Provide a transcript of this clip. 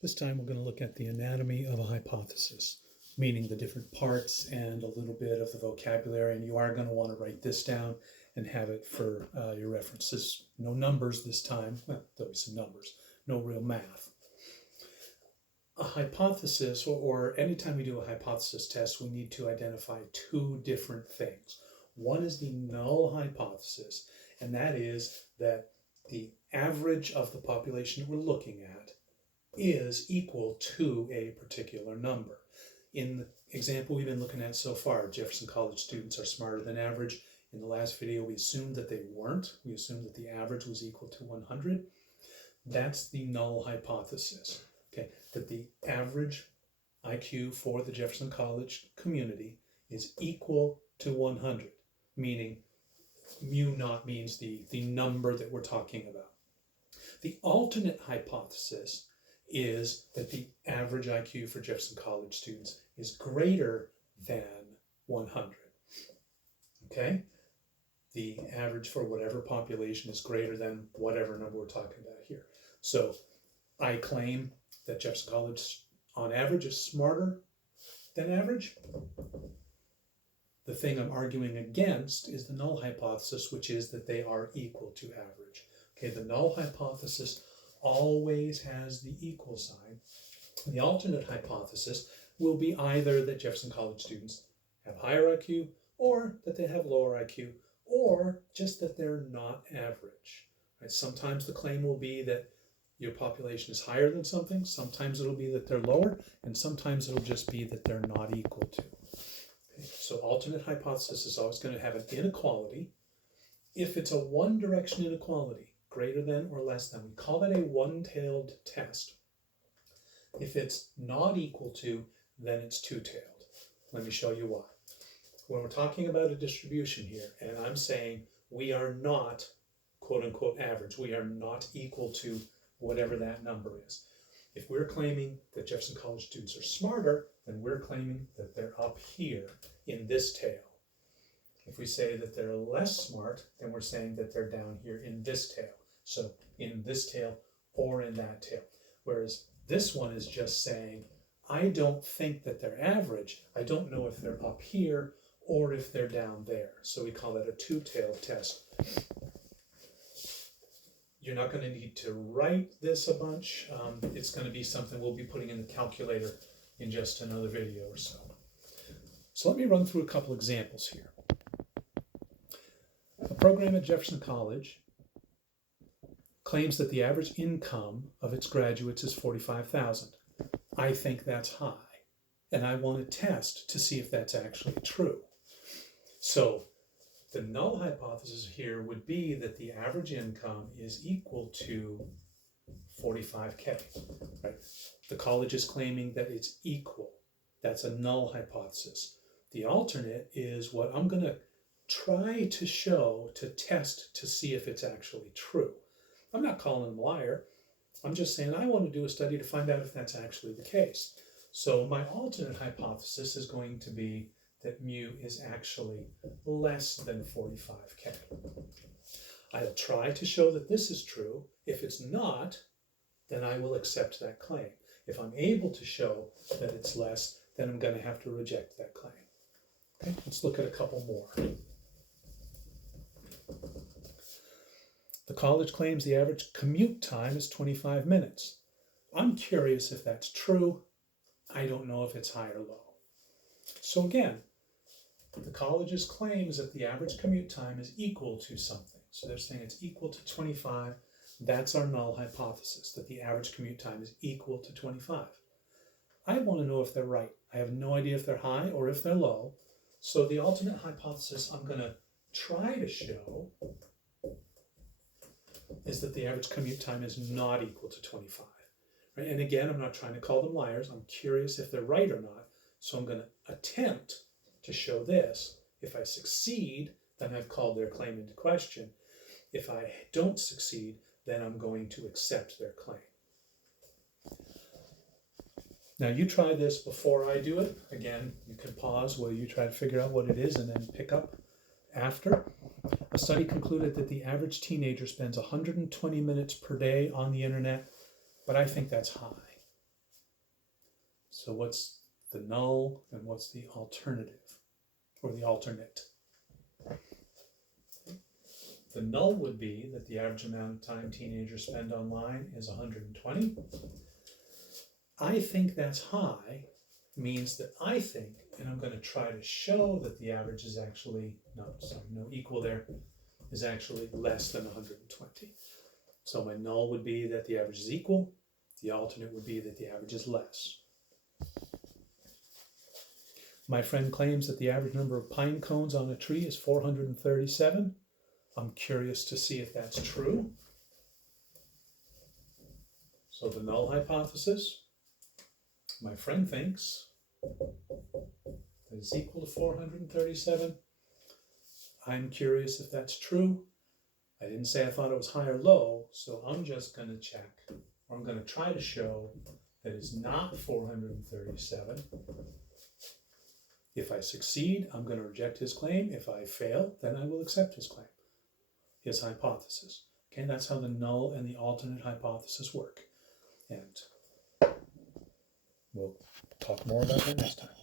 This time we're going to look at the anatomy of a hypothesis, meaning the different parts and a little bit of the vocabulary, and you are going to want to write this down and have it for your references. No numbers this time. Well, there'll be some numbers. No real math. A hypothesis, or anytime we do a hypothesis test, we need to identify two different things. One is the null hypothesis, and that is that the average of the population that we're looking at is equal to a particular number. In the example we've been looking at so far, Jefferson College students are smarter than average. In the last video, we assumed that they weren't. We assumed that the average was equal to 100. That's the null hypothesis, okay? That the average IQ for the Jefferson College community is equal to 100, meaning mu naught means the number that we're talking about. The alternate hypothesis is that the average IQ for Jefferson College students is greater than 100. Okay? The average for whatever population is greater than whatever number we're talking about here. So I claim that Jefferson College on average is smarter than average. The thing I'm arguing against is the null hypothesis, which is that they are equal to average. Okay, the null hypothesis always has the equal sign. The alternate hypothesis will be either that Jefferson College students have higher IQ, or that they have lower IQ, or just that they're not average. Right? Sometimes the claim will be that your population is higher than something, sometimes it'll be that they're lower, and sometimes it'll just be that they're not equal to. Okay? So alternate hypothesis is always going to have an inequality. If it's a one-direction inequality, greater than or less than, we call that a one-tailed test. If it's not equal to, then it's two-tailed. Let me show you why. When we're talking about a distribution here, and I'm saying we are not, quote-unquote, average, we are not equal to whatever that number is. If we're claiming that Jefferson College students are smarter, then we're claiming that they're up here in this tail. If we say that they're less smart, then we're saying that they're down here in this tail. So in this tail or in that tail. Whereas this one is just saying, I don't think that they're average. I don't know if they're up here or if they're down there. So we call that a two-tailed test. You're not going to need to write this a bunch. It's going to be something we'll be putting in the calculator in just another video or so. So let me run through a couple examples here. A program at Jefferson College claims that the average income of its graduates is $45,000. I think that's high, and I want to test to see if that's actually true. So the null hypothesis here would be that the average income is equal to 45K. Right? The college is claiming that it's equal. That's a null hypothesis. The alternate is what I'm going to try to show to test to see if it's actually true. I'm not calling them a liar. I'm just saying I want to do a study to find out if that's actually the case. So my alternate hypothesis is going to be that mu is actually less than 45K. I'll try to show that this is true. If it's not, then I will accept that claim. If I'm able to show that it's less, then I'm going to have to reject that claim. Okay, let's look at a couple more. The college claims the average commute time is 25 minutes. I'm curious if that's true. I don't know if it's high or low. So again, the college's claim is that the average commute time is equal to something. So they're saying it's equal to 25. That's our null hypothesis, that the average commute time is equal to 25. I want to know if they're right. I have no idea if they're high or if they're low. So the alternate hypothesis I'm going to try to show is that the average commute time is not equal to 25. Right? And again, I'm not trying to call them liars. I'm curious if they're right or not. So I'm going to attempt to show this. If I succeed, then I've called their claim into question. If I don't succeed, then I'm going to accept their claim. Now you try this before I do it. Again, you can pause while you try to figure out what it is and then pick up after. A study concluded that the average teenager spends 120 minutes per day on the internet. but I think that's high. So what's the null and what's the alternative, or the alternate? The null would be that the average amount of time teenagers spend online is 120. I think that's high means that I think, and I'm going to try to show that the average is actually, no equal there, is actually less than 120. So my null would be that the average is equal. The alternate would be that the average is less. My friend claims that the average number of pine cones on a tree is 437. I'm curious to see if that's true. So the null hypothesis, my friend thinks that is equal to 437. I'm curious if that's true. I didn't say I thought it was high or low, so I'm just going to check, or I'm going to try to show that it's not 437. If I succeed, I'm going to reject his claim. If I fail, then I will accept his claim, his hypothesis. Okay, that's how the null and the alternate hypothesis work. And we'll talk more about that next time.